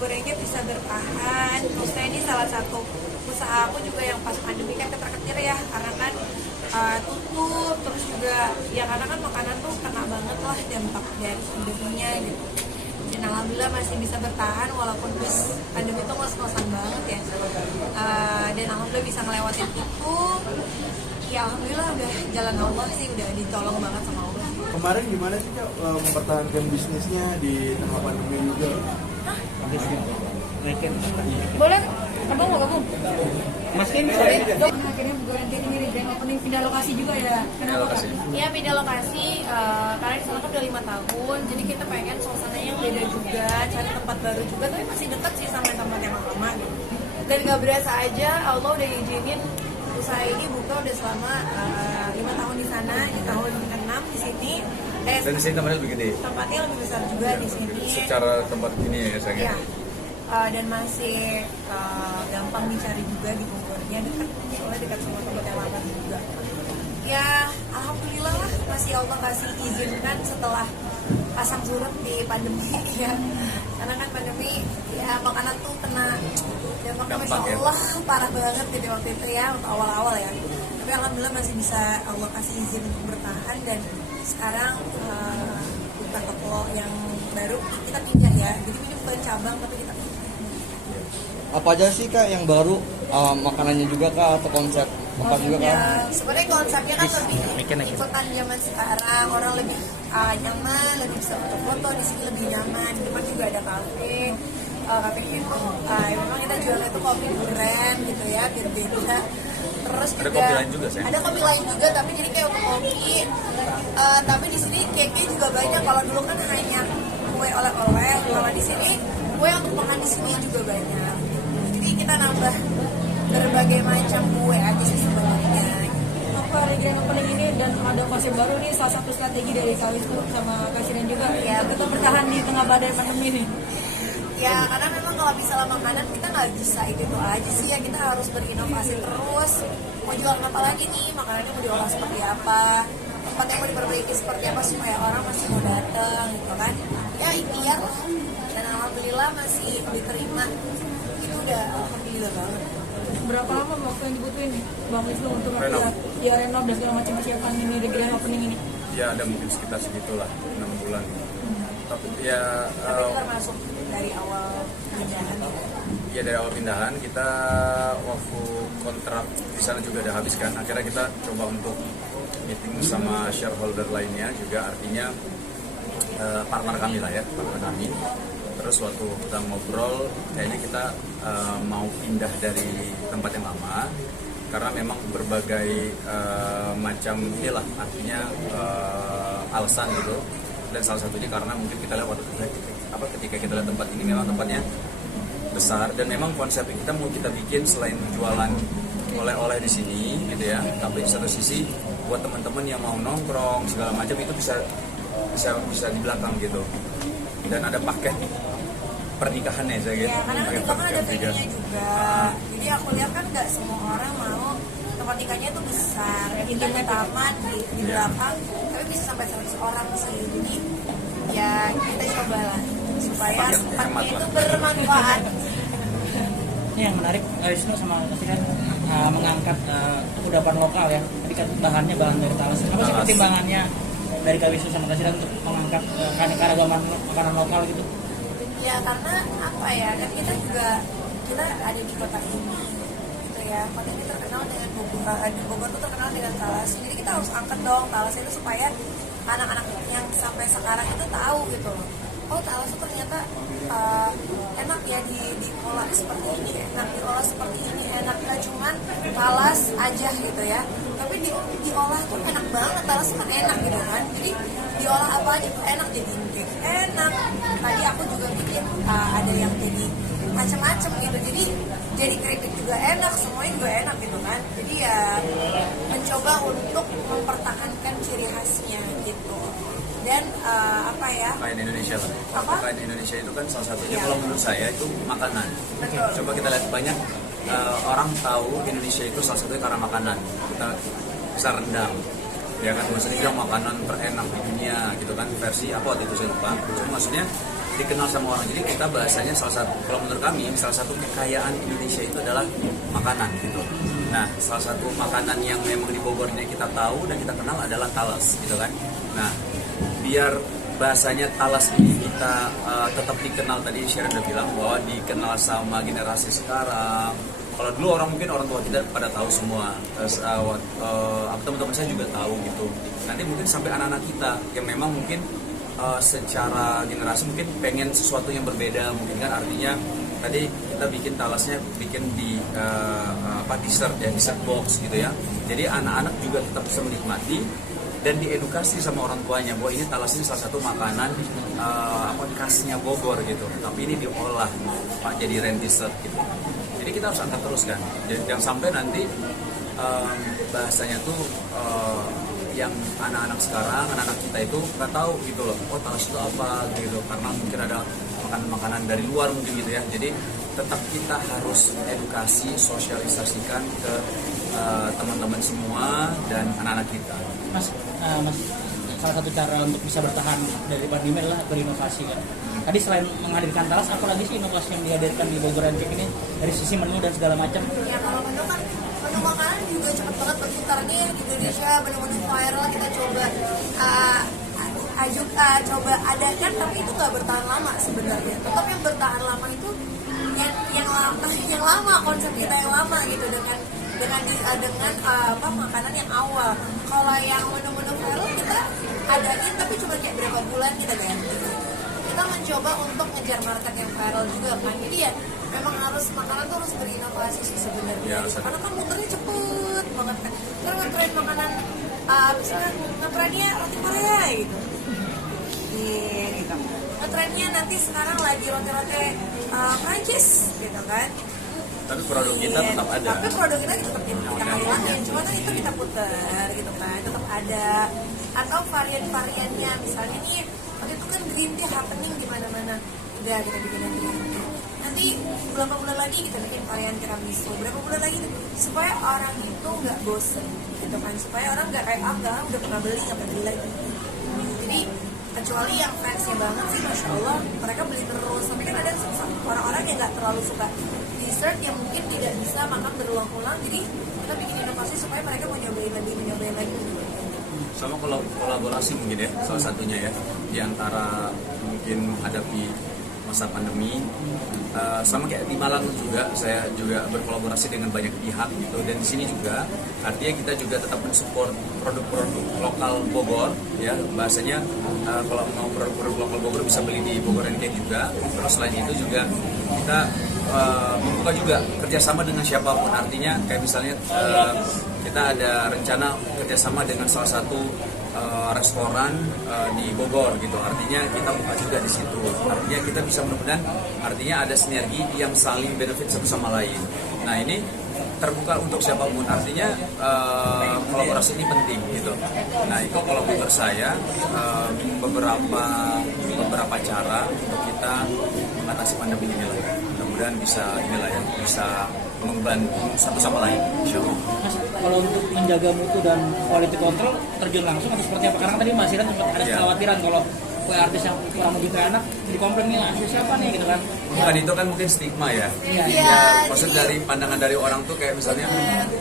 gorengnya bisa bertahan. Maksudnya ini salah satu usaha aku juga yang pas pandemi kan ketar-ketir ya, karena kan tutup, terus juga ya karena kan makanan tuh kena banget lah dampak dari pandeminya gitu. Dan alhamdulillah masih bisa bertahan walaupun pas pandemi itu ngos-ngosan banget ya. Dan alhamdulillah bisa ngelewatin itu. Ya alhamdulillah udah jalan Allah sih, udah ditolong banget sama Allah. Kemarin gimana sih Kak mempertahankan bisnisnya di tengah pandemi juga? Boleh? Kamu mau gabung? Mas Ken, Akhirnya berganti ini grand opening, pindah lokasi juga ya? pindah lokasi. Iya pindah lokasi, karena di sana kan udah 5 tahun, jadi kita pengen suasananya yang beda juga, cari tempat baru juga, tapi masih dekat sih sama tempat yang lama gitu. Dan gak berasa aja Allah udah izinin usaha ini buka udah selama 5 tahun di sana, di tahun ke-6 di sini. Dan di sini tempatnya lebih gede. Tempatnya lebih besar juga di sini. Secara tempat ini ya sayangnya. Iya. Dan masih gampang dicari juga di Bogornya, dekat, soalnya dekat sama tempat yang lama juga. Ya alhamdulillah lah masih Allah kasih izinkan setelah pasang surut di pandemi ya. Karena kan pandemi ya makanan tuh kena dampaknya masya Allah ya. Parah banget gitu waktu itu ya, untuk awal-awal ya. Tapi alhamdulillah masih bisa Allah kasih izin untuk bertahan, dan sekarang buka toko yang baru kita pindah ya. Jadi ini bukan cabang tapi kita pindah. Apa aja sih Kak yang baru, makanannya juga Kak atau konsep makan juga Kak? Sebenarnya konsepnya kan lebih ikutan zaman sekarang, orang lebih nyaman, lebih bisa foto-foto di sini lebih nyaman. Di depan juga ada kafe. Kafe itu memang kita jualnya itu kopi duren gitu ya, biar beda. Terus Ada kopi lain juga sih. Ada kopi lain juga, tapi jadi kayak untuk kopi. Tapi di sini cake juga banyak. Kalau dulu kan hanya kue oleh-oleh, kalau di sini kue untuk makan di sini juga banyak. Jadi kita nambah berbagai macam kue aja sih sebenarnya. Apa grand opening ini dan ada konsep baru nih, salah satu strategi dari Kak Wisnu sama Kak Shiren juga ya, tetap bertahan di tengah badai pandemi ini. Ya karena memang kalau misalnya makanan kita nggak bisa itu aja sih ya, kita harus berinovasi terus. Mau jual apa lagi nih, makanannya mau diolah seperti apa, tempatnya mau diperbaiki seperti apa supaya orang masih mau datang gitu kan. Ya ikhtiar lah, dan alhamdulillah masih diterima, itu udah alhamdulillah banget. Berapa lama waktu yang dibutuhin nih Bang Wisnu untuk Renov. ya renov dan segala macam persiapan ini di grand opening ini? Ya ada mungkin sekitar segitulah 6 bulan. Tapi ya Tapi itu termasuk dari awal pindahan. ya dari awal pindahan kita waktu kontrak di sana juga udah habis kan. Akhirnya kita coba untuk meeting sama shareholder lainnya juga, artinya partner kami lah ya, partner kami. Terus waktu kita ngobrol, kayaknya kita mau pindah dari tempat yang lama karena memang berbagai macam inilah, artinya alasan gitu. Dan salah satunya karena mungkin kita lihat waktu ketika kita lihat tempat ini memang tempatnya besar, dan memang konsep kita mau kita bikin selain jualan oleh-oleh di sini gitu ya, tapi di satu sisi buat teman-teman yang mau nongkrong segala macam itu bisa di belakang gitu. Dan ada paket pernikahannya saya gitu. Ya karena kan kita kan ada venue-nya juga. Jadi aku lihat kan nggak semua orang mau tempat nikahnya itu besar, internet taman di belakang, tapi bisa sampai 100 orang sih. Jadi ya kita cobalah supaya tempatnya itu bermanfaat. Ini yang menarik, Wisnu sama Kak kan mengangkat kudapan lokal ya. Tadi kan bahannya bahan dari talas. Apa sih pertimbangannya dari Kak Wisnu sama Kak Shiren untuk mengangkat keanekaragaman makanan lokal gitu? Ya karena apa ya, kan kita ada di kota ini gitu ya. Kota ini terkenal dengan Bogor tuh terkenal dengan talas. Jadi kita harus angkat dong talas itu supaya anak-anak yang sampai sekarang itu tahu gitu loh. Oh talas itu ternyata enak ya diolah seperti ini, enak diolah seperti ini, enak, gak cuman talas aja gitu ya, tapi diolah tuh enak banget, talas kan enak gitu kan. Jadi diolah apa aja tuh enak, jadi enak. Tadi aku juga bikin ada yang jadi macam-macam gitu, jadi keripik juga enak, semuanya juga enak gitu kan. Jadi ya mencoba untuk mempertahankan ciri khasnya gitu. Dan apa ya, Kain Indonesia lah. Apa? Kain Indonesia itu kan salah satunya Ya. kalau menurut saya itu makanan. Betul. Coba kita lihat banyak orang tahu Indonesia itu salah satunya karena makanan. Kita bisa rendang, ya kan, maksudnya bilang makanan terenak di dunia gitu kan, versi apa waktu itu saya lupa. Cuma maksudnya dikenal sama orang. Jadi kita bahasanya salah satu, kalau menurut kami salah satu kekayaan Indonesia itu adalah makanan gitu. Nah, salah satu makanan yang memang di Bogor ini kita tahu dan kita kenal adalah talas gitu kan. Nah, biar bahasanya talas ini kita tetap dikenal, tadi Sharon udah bilang bahwa dikenal sama generasi sekarang. Kalau dulu orang tua kita pada tahu semua, teman-teman saya juga tahu gitu. Nanti mungkin sampai anak-anak kita yang memang mungkin secara generasi mungkin pengen sesuatu yang berbeda, mungkin kan artinya tadi kita bikin talasnya bikin di dessert ya, dessert box gitu ya. Jadi anak-anak juga tetap bisa menikmati dan diedukasi sama orang tuanya bahwa ini talas ini salah satu makanan khasnya Bogor gitu. Tapi ini diolah Pak jadi rent dessert gitu. Jadi kita harus angkat terus kan. Jadi jangan sampai nanti bahasanya tuh yang anak-anak sekarang, anak-anak kita itu nggak tahu gitu loh, oh talas itu apa gitu, karena mungkin ada makanan-makanan dari luar mungkin gitu ya. Jadi tetap kita harus edukasi, sosialisasikan ke teman-teman semua dan anak-anak kita. Mas, salah satu cara untuk bisa bertahan dari pandemi adalah berinovasi kan. Tadi selain menghadirkan talas, apa lagi sih inovasi yang dihadirkan di Bogor Antik ini dari sisi menu dan segala macam? Ya kalau menu kan menu makanan juga cepet banget berputar nih di Indonesia, menu-menu viral kita coba coba adakan, tapi itu nggak bertahan lama sebenarnya. Tetap yang bertahan lama itu yang lama, konsep kita yang lama gitu dengan makanan yang awal. Kalau yang menu-menu viral kita adain tapi cuma kayak berapa bulan kita ganti. Kita mencoba untuk ngejar market yang viral juga kan. Jadi ya memang makanan tuh harus berinovasi sih sebenarnya. Ya, karena kan muternya cepet banget kan. Karena ngetren makanan misalnya ngetrennya roti Korea gitu. Gitu. Ngetrennya nanti sekarang lagi roti-roti Prancis gitu kan. Tapi produk kita tetap ada. Tapi produk kita tetap kita hilangin. Cuma kan itu kita putar gitu kan, tetap ada. Atau varian-variannya, misalnya nih waktu itu kan green tea happening di mana-mana. Udah kita bikin green tea. Nanti beberapa bulan lagi kita bikin varian tiramisu. Berapa bulan lagi supaya orang itu nggak bosen gitu kan. Supaya orang nggak kayak udah pernah beli nggak beli lagi. Jadi kecuali yang fansnya banget sih, masya Allah mereka beli terus. Tapi kan ada orang-orang yang nggak terlalu suka dessert yang mungkin tidak bisa makan berulang-ulang, jadi kita bikin inovasi supaya mereka mau nyobain lagi. Sama kolaborasi mungkin ya, salah satunya ya, di antara mungkin menghadapi masa pandemi. Sama kayak di Malang juga, saya juga berkolaborasi dengan banyak pihak gitu, dan di sini juga artinya kita juga tetap mensupport produk-produk lokal Bogor ya, bahasanya kalau mau produk-produk lokal Bogor bisa beli di Bogor Antik juga. Terus selain itu juga kita membuka juga kerjasama dengan siapapun, artinya kayak misalnya kita ada rencana kerjasama dengan salah satu restoran di Bogor gitu, artinya kita buka juga di situ, artinya kita bisa mudah-mudahan artinya ada sinergi yang saling benefit satu sama lain. Nah ini terbuka untuk siapapun, artinya kolaborasi ini penting gitu. Nah itu kalau menurut saya beberapa cara untuk kita mengatasi pandemi ini lah. Mudah-mudahan bisa membantu satu sama lain, insyaallah. Mas, kalau untuk menjaga mutu dan quality control terjun langsung atau seperti apa? Karena tadi Mas Iran sempat ada kekhawatiran kalau artis yang kurang begitu enak dikomplain nih artis siapa nih gitu kan. Bukan itu kan mungkin stigma ya. Iya. Maksud dari pandangan dari orang tuh kayak misalnya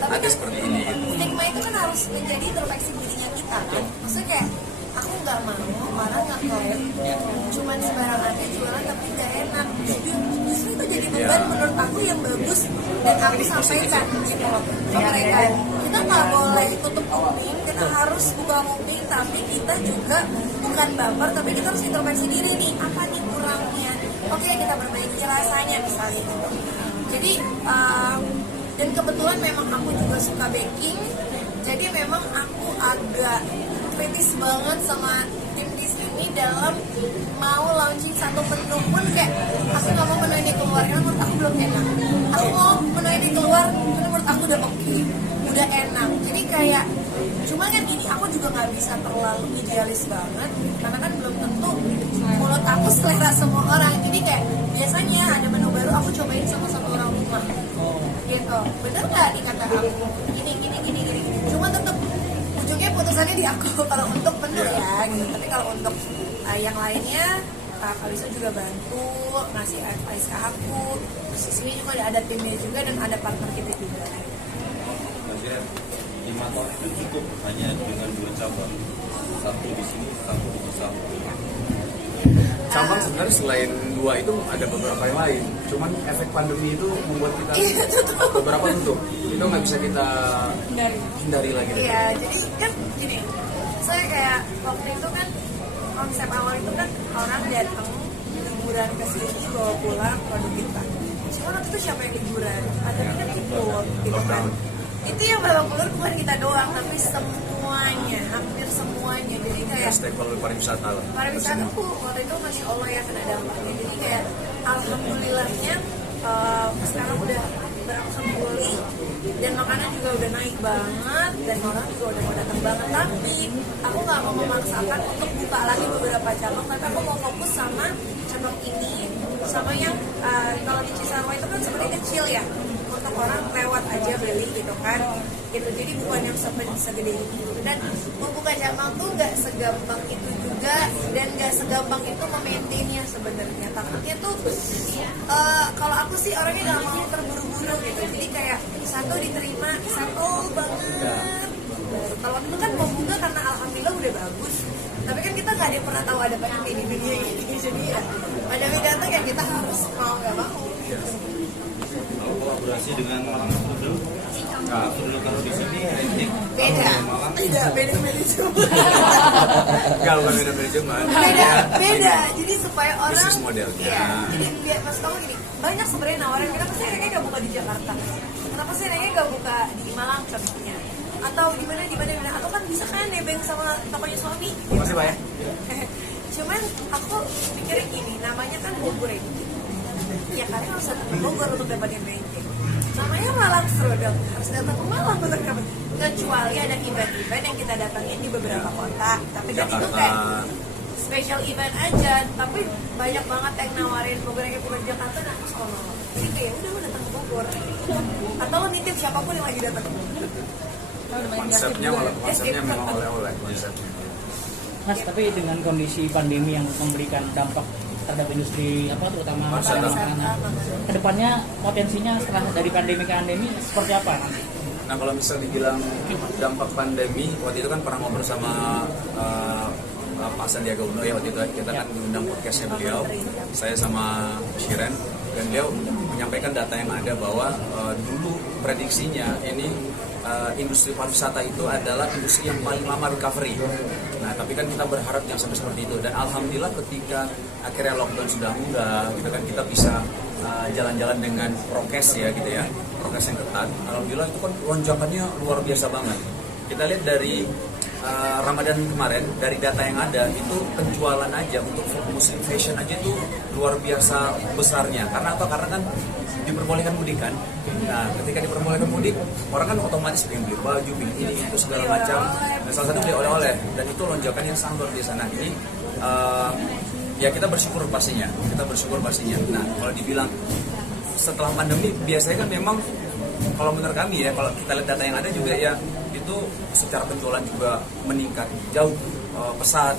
ada seperti ini gitu. Stigma itu kan harus menjadi introspeksi dirinya kita kan. Maksudnya kayak aku nggak mau orang ngeklaim cuman sembarang aja jualan tapi nggak enak. Justru itu jadi beban menurut aku yang bagus dan aku sampaikan gitu loh ke mereka. Kita nggak boleh tutup kuping, kita harus buka kuping, tapi kita juga bukan baper, tapi kita harus introspeksi diri nih, apa nih kurangnya. Oke, kita perbaiki rasanya misalnya gitu. Jadi dan kebetulan memang aku juga suka baking, jadi memang aku agak kritis banget sama tim di sini dalam mau launching satu menu pun kayak aku nggak mau menu ini keluar karena menurut aku belum enak. Aku mau menu ini keluar karena menurut aku udah oke, udah enak. Jadi kayak cuma kan ini aku juga nggak bisa terlalu idealis banget karena kan belum tentu mulut aku selera semua orang. Jadi kayak biasanya ada menu baru aku cobain sama satu orang rumah gitu. Bener nggak nih kata aku gini. Cuma tetap ujungnya putusannya di aku kalau untuk menu ya gitu. Tapi kalau untuk yang lainnya Kak Wisnu juga bantu ngasih advice ke aku. Terus di sini juga ada timnya juga dan ada partner kita juga. Maksudnya di Mator itu cukup hanya dengan 2 cabang, satu di sini, satu di Cisarua. Cabang sebenarnya selain 2 itu ada beberapa yang lain. Cuman efek pandemi itu membuat kita beberapa tutup. Itu nggak bisa kita hindari lagi. Iya, jadi kan gini, saya kayak waktu itu kan konsep awal itu kan orang datang liburan ke sini bawa pulang produk kita. Cuma waktu itu siapa yang liburan? Ada kan ikut, gitu kan. Itu yang bawa pulang bukan kita doang, tapi semuanya, hampir semuanya. Jadi kayak Stakeholder pariwisata lah. pariwisata tuh waktu itu masih Allah yang kena dampaknya. Jadi kayak alhamdulillahnya sekarang udah berangsur pulih dan makanan juga udah naik banget dan orang juga udah mau datang banget. Tapi aku nggak mau memaksakan untuk buka lagi beberapa cabang, tapi aku mau fokus sama cabang ini sama yang kalau di Cisarua itu kan sebenarnya kecil ya, untuk orang lewat aja beli gitu kan gitu. Jadi bukan yang segede ini, dan membuka cabang tuh nggak segampang itu juga dan nggak segampang itu memaintainnya sebenarnya. Takutnya tuh kalau aku sih orangnya nggak mau terburu-buru gitu, jadi kayak satu diterima satu banget. Kalau itu kan membuka karena alhamdulillah udah bagus, tapi kan kita nggak ada yang pernah tahu ada pandemi di dunia ini. Jadi ya pandemi datang ya kita harus mau nggak mau gitu. Kalau kolaborasi dengan Malang Strudel, nah Strudel kalau di sini renting, Beda, Malang beda manajemen. Enggak, bukan beda manajemen. Beda. Jadi supaya orang Bisnis modelnya. Iya, jadi biar maksud kamu gini, banyak sebenarnya nawarin, kenapa sih Rene gak buka di Jakarta? Kenapa sih Rene gak buka di Malang contohnya? Atau di mana? Atau kan bisa kan nebeng sama tokonya suami? Masih Pak ya? Cuman aku mikirnya gini, namanya kan Bogor ini. Ya kalian harus datang ke Bogor untuk dapatin ranking. Namanya Malang Strudel, harus datang ke Malang untuk dapat. Kecuali ada event-event yang kita datangin di beberapa kota, tapi kan itu kayak special event aja. Tapi banyak banget yang nawarin Bogor yang bukan Jakarta dan aku solo. Jadi kayak udah lo datang ke Bogor, atau lo nitip siapapun yang lagi datang ke Bogor. Konsepnya memang oleh-oleh konsepnya. Mas, tapi dengan kondisi pandemi yang memberikan dampak terhadap industri terutama makanan, kedepannya potensinya setelah dari pandemi ke endemi seperti apa nanti? Nah kalau misalnya dibilang dampak pandemi, waktu itu kan pernah ngobrol sama Pak Sandiaga Uno ya, waktu itu kita kan diundang podcastnya beliau, saya sama Shiren, dan beliau menyampaikan data yang ada bahwa dulu prediksinya ini industri pariwisata itu adalah industri yang paling lama recovery. Nah, tapi kan kita berharap jangan sampai seperti itu. Dan alhamdulillah ketika akhirnya lockdown sudah mudah, gitu kan kita bisa jalan-jalan dengan prokes ya gitu ya, prokes yang ketat. Alhamdulillah itu kan lonjakannya luar biasa banget. Kita lihat dari Ramadan kemarin, dari data yang ada itu penjualan aja untuk muslim fashion aja itu luar biasa besarnya. Karena apa? Karena kan diperbolehkan mudik kan. Nah, ketika diperbolehkan mudik, orang kan otomatis pengen beli baju, beli ini itu segala macam. Dan salah satu beli oleh-oleh, dan itu lonjakan yang sangat luar biasa. Nah, ini ya kita bersyukur pastinya. Nah, kalau dibilang setelah pandemi, biasanya kan memang kalau menurut kami ya, kalau kita lihat data yang ada juga ya, itu secara penjualan juga meningkat jauh pesat.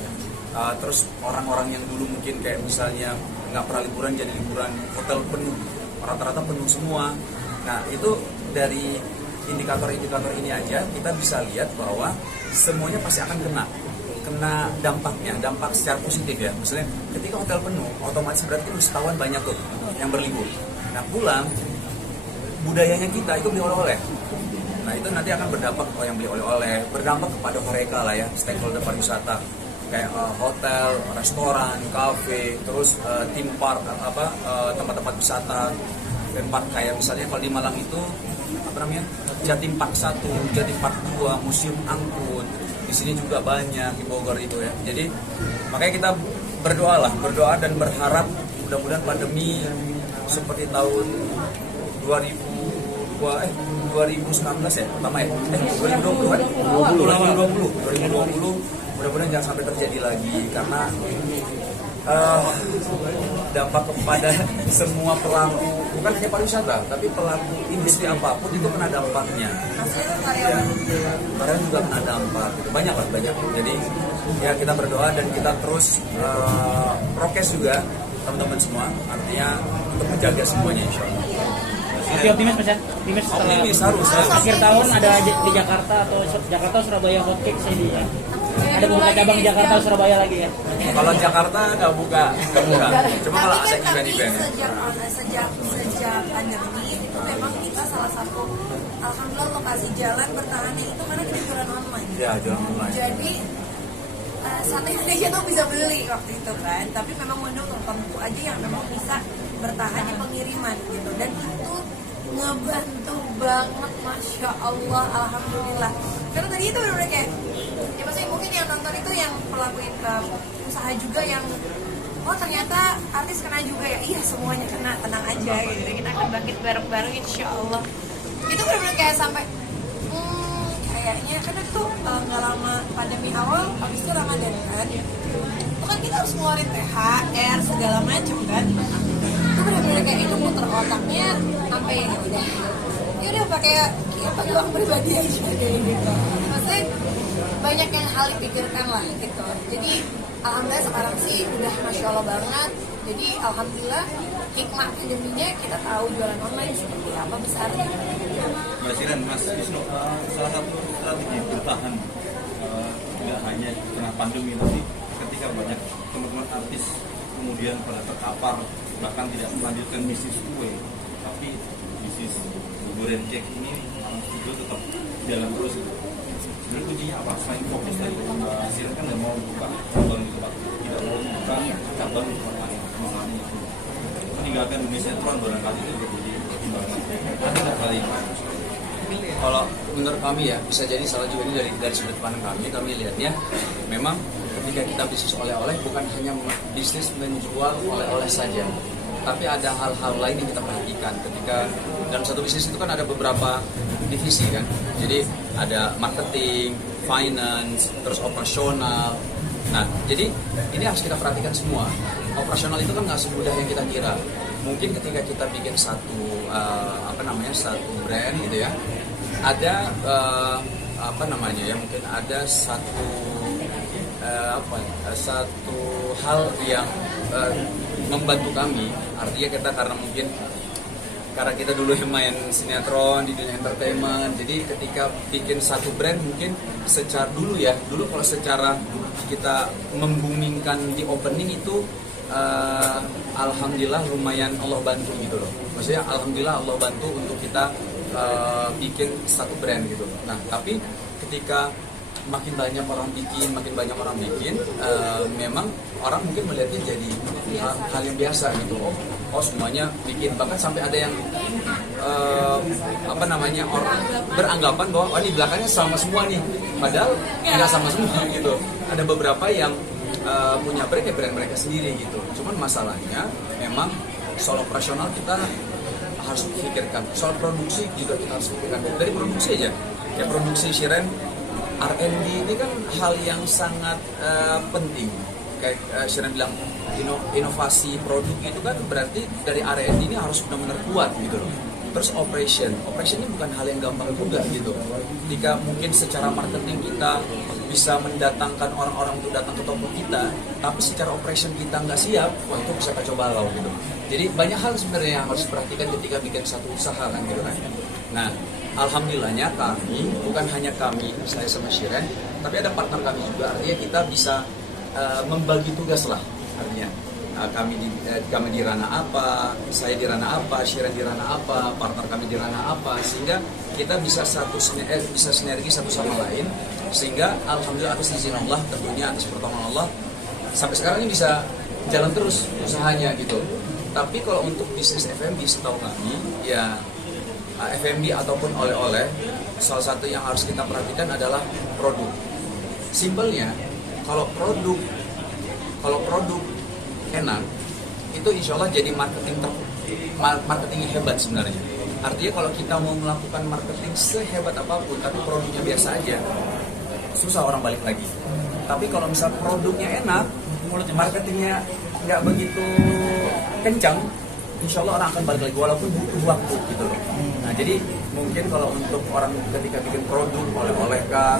Terus orang-orang yang dulu mungkin kayak misalnya nggak pernah liburan jadi liburan, hotel penuh, rata-rata penuh semua. Nah itu dari indikator-indikator ini aja kita bisa lihat bahwa semuanya pasti akan kena dampaknya, dampak secara positif ya. Misalnya ketika hotel penuh, otomatis berarti wisatawan banyak tuh yang berlibur. Nah pulang, budayanya kita itu beli oleh-oleh. Nah itu nanti akan berdampak yang beli oleh-oleh, berdampak kepada mereka lah ya, stakeholder pariwisata kayak hotel, restoran, kafe, terus theme park, tempat-tempat wisata, tempat kayak misalnya kalau di Malang itu Jatim Park 1, Jatim Park 2, Museum Angkut. Di sini juga banyak di Bogor itu ya. Jadi makanya kita berdoa dan berharap mudah-mudahan pandemi seperti tahun 2019 ya, pertama ya? 2020 kan? 2020 mudah-mudahan jangan sampai terjadi lagi, karena dampak kepada semua pelaku, bukan hanya pariwisata, tapi pelaku industri apapun itu kena dampaknya. Karyawan juga kena dampak, gitu. Banyak. Jadi ya kita berdoa dan kita terus prokes juga teman-teman semua, artinya untuk menjaga semuanya insya Allah. Tapi optimis Mas ya? Optimis harus. Akhir tahun ada di Jakarta atau Jakarta Surabaya Hot Cake saya di ya. Ada buka cabang Jakarta Surabaya lagi ya. Kalau Jakarta nggak buka. Cuma kalau ada Tapi event-event. sejak pandemi itu memang kita salah satu alhamdulillah lokasi jalan bertahannya itu karena kita jualan online. Ya, jualan online. Jadi satu Indonesia tuh bisa beli waktu itu kan, tapi memang menu tertentu aja yang memang bisa bertahan di pengiriman gitu, dan itu ngebantu banget, masya Allah, alhamdulillah. Karena tadi itu benar-benar kayak, ya maksudnya mungkin yang nonton itu yang pelakuin usaha juga yang, oh ternyata artis kena juga ya, iya semuanya kena, tenang aja gitu, kita akan bangkit bareng-bareng insya Allah. Itu benar-benar kayak sampai kayaknya kan itu nggak lama pandemi awal, habis itu Ramadan kan, itu kan kita harus ngeluarin THR segala macam kan, itu benar-benar kayak itu muter otaknya sampai ya udah pakai uang pribadi aja kayak gitu. Maksudnya banyak yang hal dipikirkan lah gitu. Jadi alhamdulillah sekarang sih udah masya Allah banget. Jadi alhamdulillah hikmah pandeminya kita tahu jualan online seperti apa besarnya. Mbak Siren, Mas Wisnu, salah satu strategi bertahan tidak hanya di tengah pandemi, tapi ketika banyak teman-teman artis kemudian pada terkapar bahkan tidak melanjutkan bisnis kue, tapi bisnis bubur and cake ini itu tetap jalan terus. Sebenarnya kuncinya apa? Selain fokus tadi, Siren kan nggak mau buka cabang di tempat, tidak mau buka cabang di tempat lain, meninggalkan dunia sinetron barangkali itu jadi pertimbangan. Ada nggak kali ini? Kalau menurut kami ya, bisa jadi salah juga ini dari sudut pandang kami lihatnya memang ketika kita bisnis oleh-oleh bukan hanya bisnis menjual oleh-oleh saja, tapi ada hal-hal lain yang kita perhatikan ketika dalam satu bisnis itu kan ada beberapa divisi kan, jadi ada marketing, finance, terus operasional. Nah, jadi ini harus kita perhatikan semua. Operasional itu kan nggak semudah yang kita kira. Mungkin ketika kita bikin satu satu brand gitu ya, ada mungkin ada satu hal yang membantu kami. Artinya kita karena kita dulu yang main sinetron di dunia entertainment, jadi ketika bikin satu brand mungkin dulu kalau secara kita membumingkan di opening itu alhamdulillah lumayan Allah bantu gitu loh. Maksudnya alhamdulillah Allah bantu untuk kita bikin satu brand gitu. Nah, tapi ketika makin banyak orang bikin, memang orang mungkin melihatnya jadi hal yang biasa gitu. Oh semuanya bikin, bahkan sampai ada yang orang beranggapan bahwa ini belakangnya sama semua nih, padahal nggak sama semua gitu. Ada beberapa yang punya brand ya brand mereka sendiri gitu. Cuman masalahnya memang soal operasional kita harus pikirkan, soal produksi juga kita harus pikirkan. Dari produksi aja, kayak produksi Siren, R&D ini kan hal yang sangat penting. Kayak Siren bilang inovasi produk itu kan berarti dari R&D ini harus benar-benar kuat gitu loh. Terus operation ini bukan hal yang gampang juga gitu. Jika mungkin secara marketing kita bisa mendatangkan orang-orang untuk datang ke toko kita, tapi secara operation kita nggak siap, itu bisa kacau balau gitu. Jadi banyak hal sebenarnya yang harus diperhatikan ketika bikin satu usaha kan gitu kan. Nah, alhamdulillahnya kami, bukan hanya kami, saya sama Siren, tapi ada partner kami juga. Artinya kita bisa membagi tugas lah. Artinya kami di ranah apa, saya di ranah apa, Siren di ranah apa, partner kami di ranah apa, sehingga kita bisa bisa sinergi satu sama lain, sehingga alhamdulillah atas izin Allah, tentunya atas pertolongan Allah, sampai sekarang ini bisa jalan terus usahanya gitu. Tapi kalau untuk bisnis F&B setahu kami ya F&B ataupun oleh-oleh, salah satu yang harus kita perhatikan adalah produk. Simpelnya, kalau produk enak, itu insya Allah jadi marketing yang hebat sebenarnya. Artinya kalau kita mau melakukan marketing sehebat apapun, tapi produknya biasa aja, susah orang balik lagi. Tapi kalau misal produknya enak, marketingnya nggak begitu kencang, insya Allah orang akan balik lagi walaupun butuh waktu gitu loh. Nah jadi mungkin kalau untuk orang ketika bikin produk oleh-oleh kah,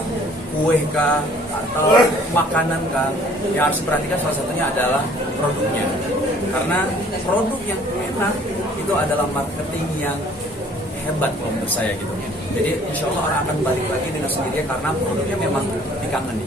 kue kah, atau makanan kah, yang harus diperhatikan salah satunya adalah produknya. Karena produk yang enak itu adalah marketing yang hebat kalau menurut saya gitu. Jadi insya Allah orang akan balik lagi dengan sendirinya karena produknya memang dikangeni.